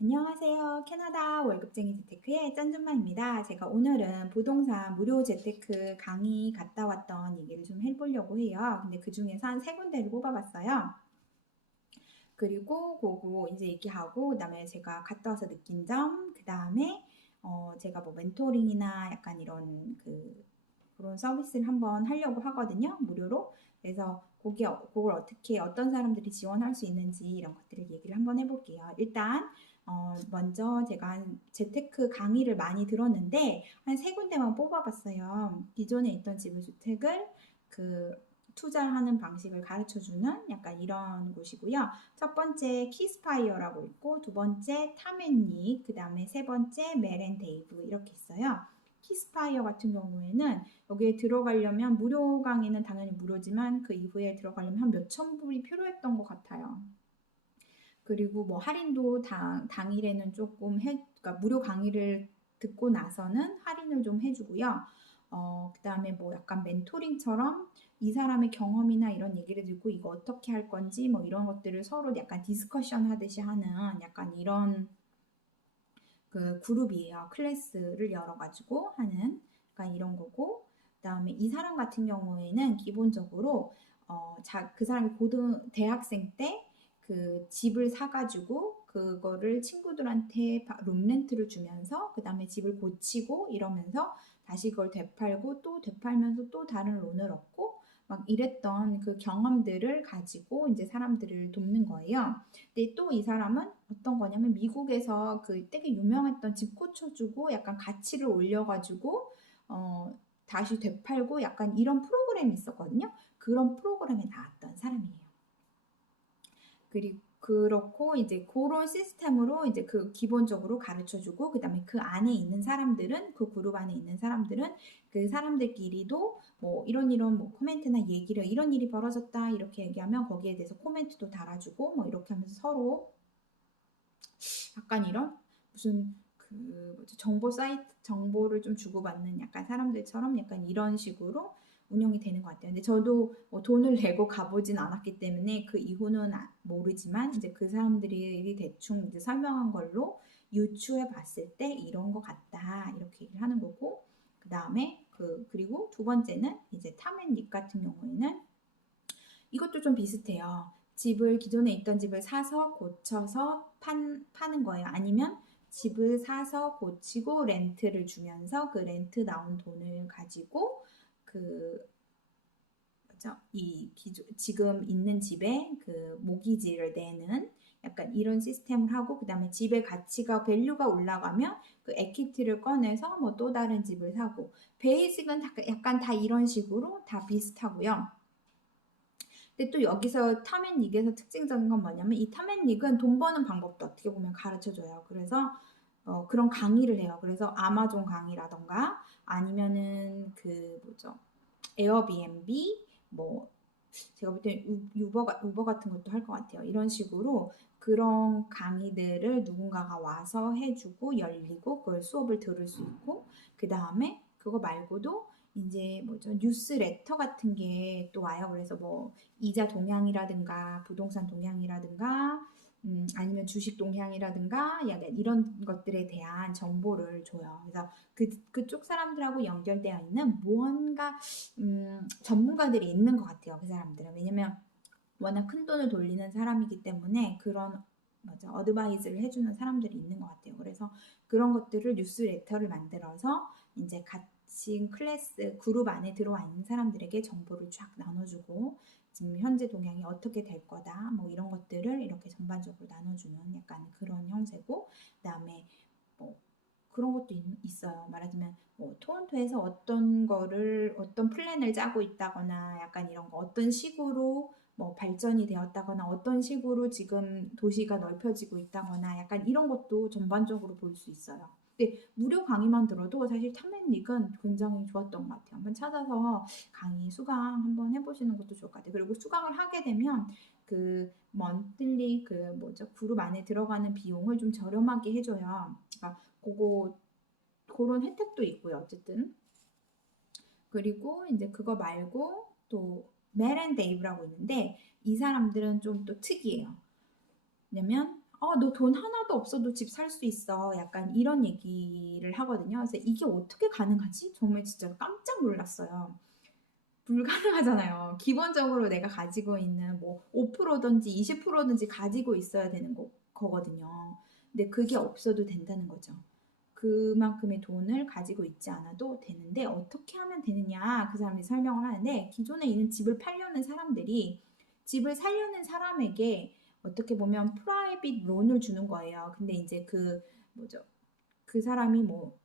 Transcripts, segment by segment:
안녕하세요. 캐나다 월급쟁이 재테크의 짠준마입니다. 제가 오늘은 부동산 무료 재테크 강의 갔다 왔던 얘기를 좀 해보려고 해요. 근데 그 중에서 한 세 군데를 뽑아봤어요. 그리고 그거 이제 얘기하고, 그 다음에 제가 갔다 와서 느낀 점, 그 다음에 제가 뭐 멘토링이나 약간 이런 그런 서비스를 한번 하려고 하거든요. 무료로. 그래서 그걸 어떻게 어떤 사람들이 지원할 수 있는지 이런 것들을 얘기를 한번 해볼게요. 일단 먼저 제가 재테크 강의를 많이 들었는데 한 세 군데만 뽑아봤어요. 기존에 있던 집을 주택을 그 투자하는 방식을 가르쳐주는 약간 이런 곳이고요. 첫 번째 키스파이어라고 있고, 두 번째 탐앤닉, 그 다음에 세 번째 멜앤데이브 이렇게 있어요. 키스파이어 같은 경우에는 여기에 들어가려면 무료 강의는 당연히 무료지만 그 이후에 들어가려면 한 몇천 불이 필요했던 것 같아요. 그리고 뭐 할인도 당일에는 조금 그러니까 무료 강의를 듣고 나서는 할인을 좀 해주고요. 그 다음에 뭐 약간 멘토링처럼 이 사람의 경험이나 이런 얘기를 듣고 이거 어떻게 할 건지 뭐 이런 것들을 서로 약간 디스커션 하듯이 하는 약간 이런 그 그룹이에요. 클래스를 열어가지고 하는 약간 이런 거고, 그 다음에 이 사람 같은 경우에는 기본적으로 그 사람이 대학생 때 그 집을 사가지고 그거를 친구들한테 룸렌트를 주면서 그 다음에 집을 고치고 이러면서 다시 그걸 되팔고 또 되팔면서 또 다른 론을 얻고 막 이랬던 그 경험들을 가지고 이제 사람들을 돕는 거예요. 근데 또 이 사람은 어떤 거냐면 미국에서 그 되게 유명했던 집 고쳐주고 약간 가치를 올려가지고 다시 되팔고 약간 이런 프로그램이 있었거든요. 그런 프로그램에 나왔던 사람이에요. 그렇고 이제 그런 시스템으로 이제 그 기본적으로 가르쳐주고 그다음에 그 안에 있는 사람들은 그 그룹 안에 있는 사람들은 그 사람들끼리도 뭐 이런 뭐 코멘트나 얘기를 이런 일이 벌어졌다 이렇게 얘기하면 거기에 대해서 코멘트도 달아주고 뭐 이렇게 하면서 서로 약간 이런 무슨 정보 사이트 정보를 좀 주고받는 약간 사람들처럼 약간 이런 식으로 운영이 되는 것 같아요. 근데 저도 뭐 돈을 내고 가보진 않았기 때문에 그 이후는 모르지만 이제 그 사람들이 대충 이제 설명한 걸로 유추해 봤을 때 이런 것 같다 이렇게 얘기를 하는 거고, 그 다음에 그리고 두 번째는 이제 탐앤닉 같은 경우에는 이것도 좀 비슷해요. 기존에 있던 집을 사서 고쳐서 파는 거예요. 아니면 집을 사서 고치고 렌트를 주면서 그 렌트 나온 돈을 가지고 그 뭐죠? 지금 있는 집에 그 모기지를 내는 약간 이런 시스템을 하고, 그 다음에 집의 가치가 밸류가 올라가면 그 에퀴티를 꺼내서 뭐 또 다른 집을 사고, 베이직은 약간 다 이런 식으로 다 비슷하고요. 근데 또 여기서 탐앤닉에서 특징적인 건 뭐냐면 이 탐앤닉은 돈 버는 방법도 어떻게 보면 가르쳐줘요. 그래서 그런 강의를 해요. 그래서 아마존 강의라던가 아니면은 그 뭐죠, 에어비앤비 뭐 제가 볼 때 우버 같은 것도 할 것 같아요. 이런 식으로 그런 강의들을 누군가가 와서 해주고 열리고 그걸 수업을 들을 수 있고, 그 다음에 그거 말고도 이제 뭐죠, 뉴스레터 같은 게 또 와요. 그래서 뭐 이자 동향이라든가 부동산 동향이라든가 아니면 주식 동향이라든가 약간 이런 것들에 대한 정보를 줘요. 그래서 그쪽 사람들하고 연결되어 있는 무언가 전문가들이 있는 것 같아요. 그 사람들은. 왜냐면 워낙 큰 돈을 돌리는 사람이기 때문에 그런 맞아 어드바이즈를 해주는 사람들이 있는 것 같아요. 그래서 그런 것들을 뉴스레터를 만들어서 이제 같이 클래스 그룹 안에 들어와 있는 사람들에게 정보를 쫙 나눠주고 지금 현재 동향이 어떻게 될 거다 뭐 이런 것들을 이렇게 전반적으로 나눠주는 약간 그런 형태고, 그다음에 뭐 그런 것도 있어요. 말하자면 뭐 토론토에서 어떤 플랜을 짜고 있다거나 약간 이런 거 어떤 식으로 뭐 발전이 되었다거나 어떤 식으로 지금 도시가 넓혀지고 있다거나 약간 이런 것도 전반적으로 볼 수 있어요. 근데 무료 강의만 들어도 사실 탐맨릭은 굉장히 좋았던 것 같아요. 한번 찾아서 강의 수강 한번 해보시는 것도 좋을 것 같아요. 그리고 수강을 하게 되면 그 먼틀리 그 뭐죠, 그룹 안에 들어가는 비용을 좀 저렴하게 해줘요. 그러니까 그런 혜택도 있고요. 어쨌든. 그리고 이제 그거 말고 또 멜앤 데이브라고 있는데 이 사람들은 좀 또 특이해요. 왜냐면 너 돈 하나도 없어도 집 살 수 있어." 약간 이런 얘기를 하거든요. 그래서 이게 어떻게 가능하지? 정말 진짜 깜짝 놀랐어요. 불가능하잖아요. 기본적으로 내가 가지고 있는 뭐 5%든지 20%든지 가지고 있어야 되는 거거든요. 근데 그게 없어도 된다는 거죠. 그만큼의 돈을 가지고 있지 않아도 되는데 어떻게 하면 되느냐 그 사람들이 설명을 하는데 기존에 있는 집을 팔려는 사람들이 집을 살려는 사람에게 어떻게 보면 프라이빗 론을 주는 거예요. 근데 이제 그 뭐죠? 그 사람이 뭐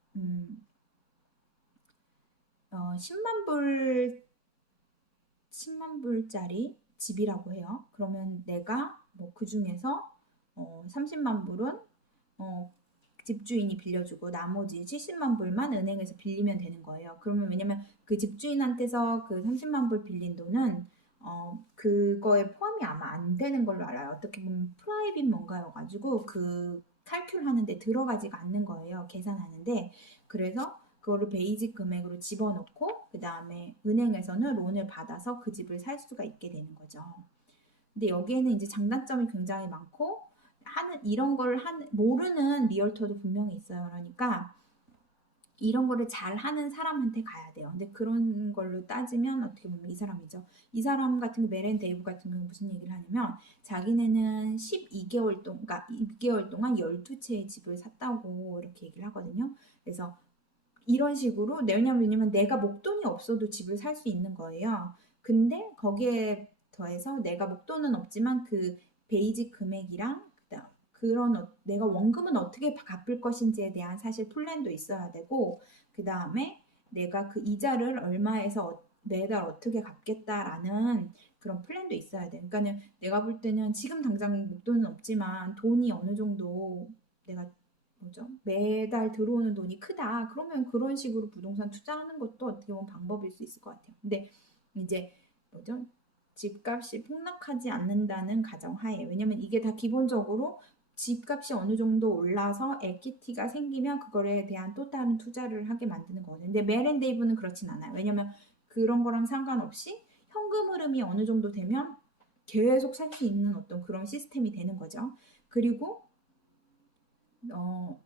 10만 불 10만 불짜리 집이라고 해요. 그러면 내가 뭐 그 중에서 30만 불은 어, 집주인이 빌려주고 나머지 70만 불만 은행에서 빌리면 되는 거예요. 그러면 왜냐면 그 집주인한테서 그 30만 불 빌린 돈은 그거에 포함이 아마 안 되는 걸로 알아요. 어떻게 보면 프라이빗 뭔가여가지고 그 칼큘 하는데 들어가지가 않는 거예요. 계산하는데. 그래서 그거를 베이직 금액으로 집어넣고 그 다음에 은행에서는 론을 받아서 그 집을 살 수가 있게 되는 거죠. 근데 여기에는 이제 장단점이 굉장히 많고 이런 걸 모르는 리얼터도 분명히 있어요. 그러니까 이런 거를 잘 하는 사람한테 가야 돼요. 근데 그런 걸로 따지면 어떻게 보면 이 사람이죠. 이 사람 같은 메렌 데이브 같은 경우는 무슨 얘기를 하냐면 자기네는 12개월 동안, 그러니까 6개월 동안 12채의 집을 샀다고 이렇게 얘기를 하거든요. 그래서 이런 식으로 왜냐면 내가 목돈이 없어도 집을 살 수 있는 거예요. 근데 거기에 더해서 내가 목돈은 없지만 그 베이직 금액이랑 그런 내가 원금은 어떻게 갚을 것인지에 대한 사실 플랜도 있어야 되고 그 다음에 내가 그 이자를 얼마에서 매달 어떻게 갚겠다라는 그런 플랜도 있어야 돼. 그러니까는 내가 볼 때는 지금 당장 목돈은 없지만 돈이 어느 정도 내가 뭐죠? 매달 들어오는 돈이 크다. 그러면 그런 식으로 부동산 투자하는 것도 어떻게 보면 방법일 수 있을 것 같아요. 근데 이제 뭐죠? 집값이 폭락하지 않는다는 가정하에 왜냐면 이게 다 기본적으로 집값이 어느 정도 올라서 에퀴티가 생기면 그거에 대한 또 다른 투자를 하게 만드는 거거든요. 근데 메렌데이브는 그렇진 않아요. 왜냐면 그런 거랑 상관없이 현금 흐름이 어느 정도 되면 계속 살 수 있는 어떤 그런 시스템이 되는 거죠. 그리고 어,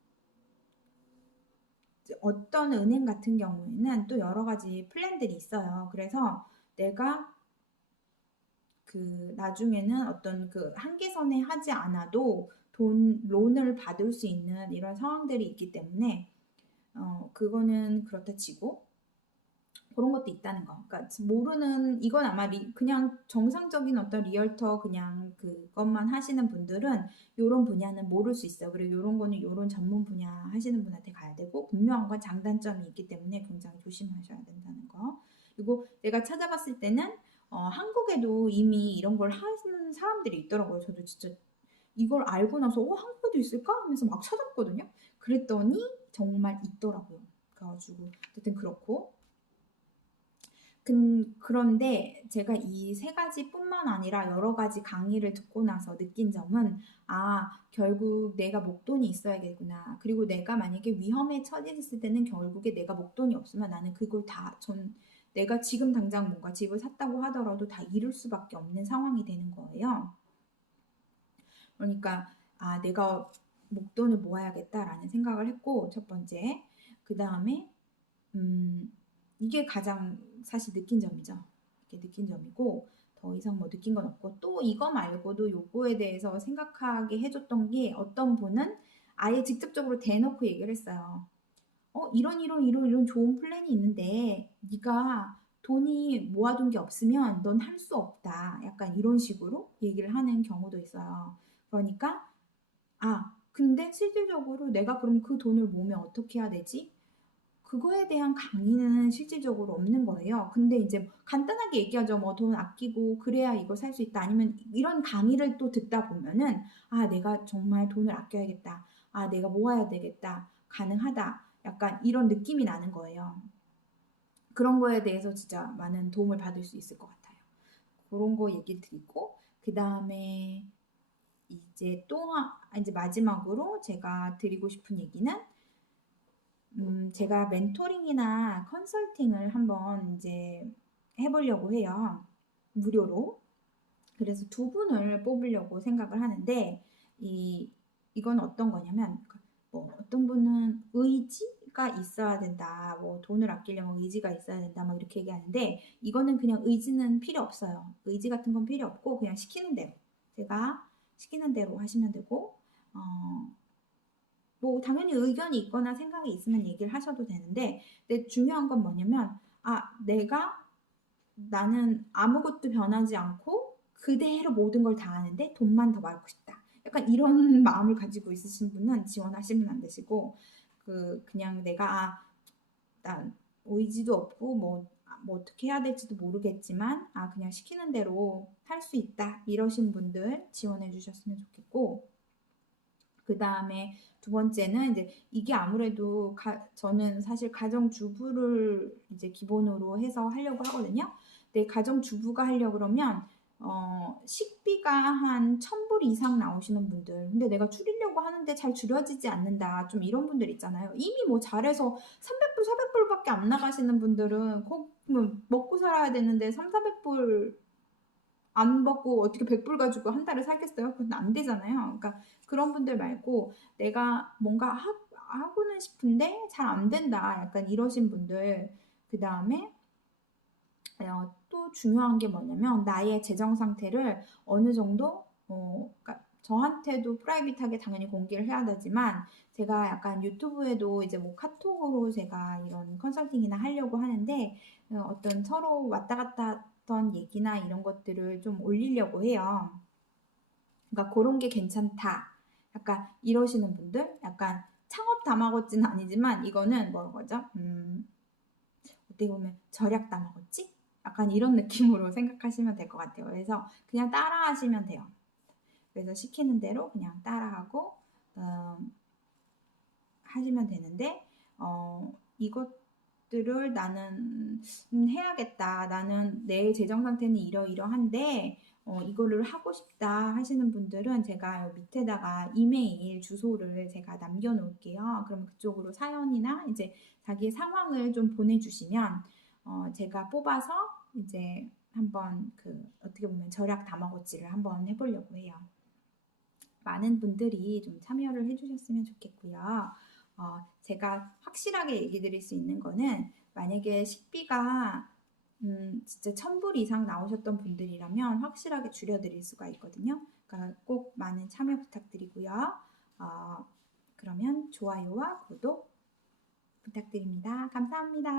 어떤 은행 같은 경우에는 또 여러 가지 플랜들이 있어요. 그래서 내가 그 나중에는 어떤 그 한계선에 하지 않아도 론을 받을 수 있는 이런 상황들이 있기 때문에 그거는 그렇다 치고 그런 것도 있다는 거. 그러니까 모르는 이건 아마 그냥 정상적인 어떤 리얼터 그냥 그것만 하시는 분들은 이런 분야는 모를 수 있어요. 그리고 이런 거는 이런 전문 분야 하시는 분한테 가야 되고 분명한 건 장단점이 있기 때문에 굉장히 조심하셔야 된다는 거. 그리고 내가 찾아봤을 때는 한국에도 이미 이런 걸 하시는 사람들이 있더라고요. 저도 진짜 이걸 알고 나서 한국에도 있을까 하면서 막 찾았거든요. 그랬더니 정말 있더라고요. 그래가지고 어쨌든 그렇고 그런데 제가 이 세 가지뿐만 아니라 여러 가지 강의를 듣고 나서 느낀 점은 결국 내가 목돈이 있어야겠구나. 그리고 내가 만약에 위험에 처했을 때는 결국에 내가 목돈이 없으면 나는 그걸 내가 지금 당장 뭔가 집을 샀다고 하더라도 다 잃을 수밖에 없는 상황이 되는 거예요. 그러니까 내가 목돈을 모아야겠다라는 생각을 했고 첫 번째. 그 다음에 이게 가장 사실 느낀 점이죠. 이게 느낀 점이고 더 이상 뭐 느낀 건 없고 또 이거 말고도 요거에 대해서 생각하게 해줬던 게 어떤 분은 아예 직접적으로 대놓고 얘기를 했어요. 이런 좋은 플랜이 있는데 네가 돈이 모아둔 게 없으면 넌 할 수 없다. 약간 이런 식으로 얘기를 하는 경우도 있어요. 그러니까 근데 실질적으로 내가 그럼 그 돈을 모으면 어떻게 해야 되지? 그거에 대한 강의는 실질적으로 없는 거예요. 근데 이제 간단하게 얘기하죠. 뭐 돈 아끼고 그래야 이거 살 수 있다. 아니면 이런 강의를 또 듣다 보면은 내가 정말 돈을 아껴야겠다. 내가 모아야 되겠다. 가능하다. 약간 이런 느낌이 나는 거예요. 그런 거에 대해서 진짜 많은 도움을 받을 수 있을 것 같아요. 그런 거 얘기 드리고 그 다음에 이제 이제 마지막으로 제가 드리고 싶은 얘기는 제가 멘토링이나 컨설팅을 한번 이제 해보려고 해요. 무료로. 그래서 두 분을 뽑으려고 생각을 하는데, 이건 어떤 거냐면 뭐 어떤 분은 의지가 있어야 된다. 뭐 돈을 아끼려면 의지가 있어야 된다. 막 이렇게 얘기하는데 이거는 그냥 의지는 필요 없어요. 의지 같은 건 필요 없고 그냥 시키는 대로 제가 시키는 대로 하시면 되고 뭐 당연히 의견이 있거나 생각이 있으면 얘기를 하셔도 되는데 근데 중요한 건 뭐냐면 나는 아무것도 변하지 않고 그대로 모든 걸 다 하는데 돈만 더 벌고 싶다. 약간 이런 마음을 가지고 있으신 분은 지원하시면 안 되시고 그냥 난 의지도 없고 뭐 어떻게 해야 될지도 모르겠지만 그냥 시키는 대로 할 수 있다 이러신 분들 지원해 주셨으면 좋겠고 그 다음에 두 번째는 이제 이게 아무래도 저는 사실 가정주부를 이제 기본으로 해서 하려고 하거든요. 근데 가정주부가 하려고 그러면 식비가 한 1,000불 이상 나오시는 분들 근데 내가 줄이려고 하는데 잘 줄여지지 않는다 좀 이런 분들 있잖아요. 이미 뭐 잘해서 300불 400불밖에 안 나가시는 분들은 뭐 먹고 살아야 되는데 3, 400불 안 받고 어떻게 100불 가지고 한 달을 살겠어요? 그건 안 되잖아요. 그러니까 그런 분들 말고 내가 뭔가 하고는 싶은데 잘 안 된다. 약간 이러신 분들. 그 다음에 또 중요한 게 뭐냐면 나의 재정 상태를 어느 정도 그러니까 저한테도 프라이빗하게 당연히 공개를 해야 되지만 제가 약간 유튜브에도 이제 뭐 카톡으로 제가 이런 컨설팅이나 하려고 하는데 어떤 서로 왔다 갔다 했던 얘기나 이런 것들을 좀 올리려고 해요. 그러니까 그런 게 괜찮다. 약간 이러시는 분들, 약간 창업 다마고찌는 아니지만 이거는 뭐라 그러죠? 어떻게 보면 절약 다마고찌? 약간 이런 느낌으로 생각하시면 될 것 같아요. 그래서 그냥 따라 하시면 돼요. 그래서 시키는 대로 그냥 따라하고 하시면 되는데 이것들을 나는 해야겠다. 나는 내 재정 상태는 이러이러한데 이거를 하고 싶다 하시는 분들은 제가 밑에다가 이메일 주소를 제가 남겨놓을게요. 그럼 그쪽으로 사연이나 이제 자기 상황을 좀 보내주시면 제가 뽑아서 이제 한번 어떻게 보면 절약 다마고찌를 한번 해보려고 해요. 많은 분들이 좀 참여를 해주셨으면 좋겠고요. 제가 확실하게 얘기 드릴 수 있는 거는 만약에 식비가 진짜 1,000불 이상 나오셨던 분들이라면 확실하게 줄여드릴 수가 있거든요. 그러니까 꼭 많은 참여 부탁드리고요. 그러면 좋아요와 구독 부탁드립니다. 감사합니다.